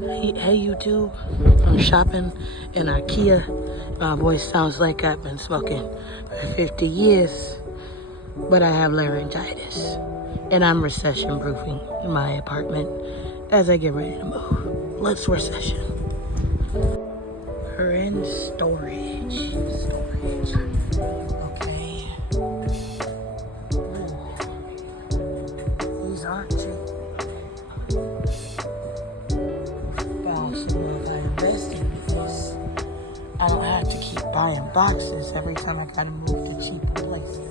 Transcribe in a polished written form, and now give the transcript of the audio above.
Hey YouTube, I'm shopping in IKEA. My voice sounds like I've been smoking for 50 years, but I have laryngitis. And I'm recession proofing my apartment as I get ready to move. Let's recession. We're in storage. Okay. Ooh. These aren't cheap. Gosh, you know, if I invest in this, I don't have to keep buying boxes every time I gotta move to cheaper places.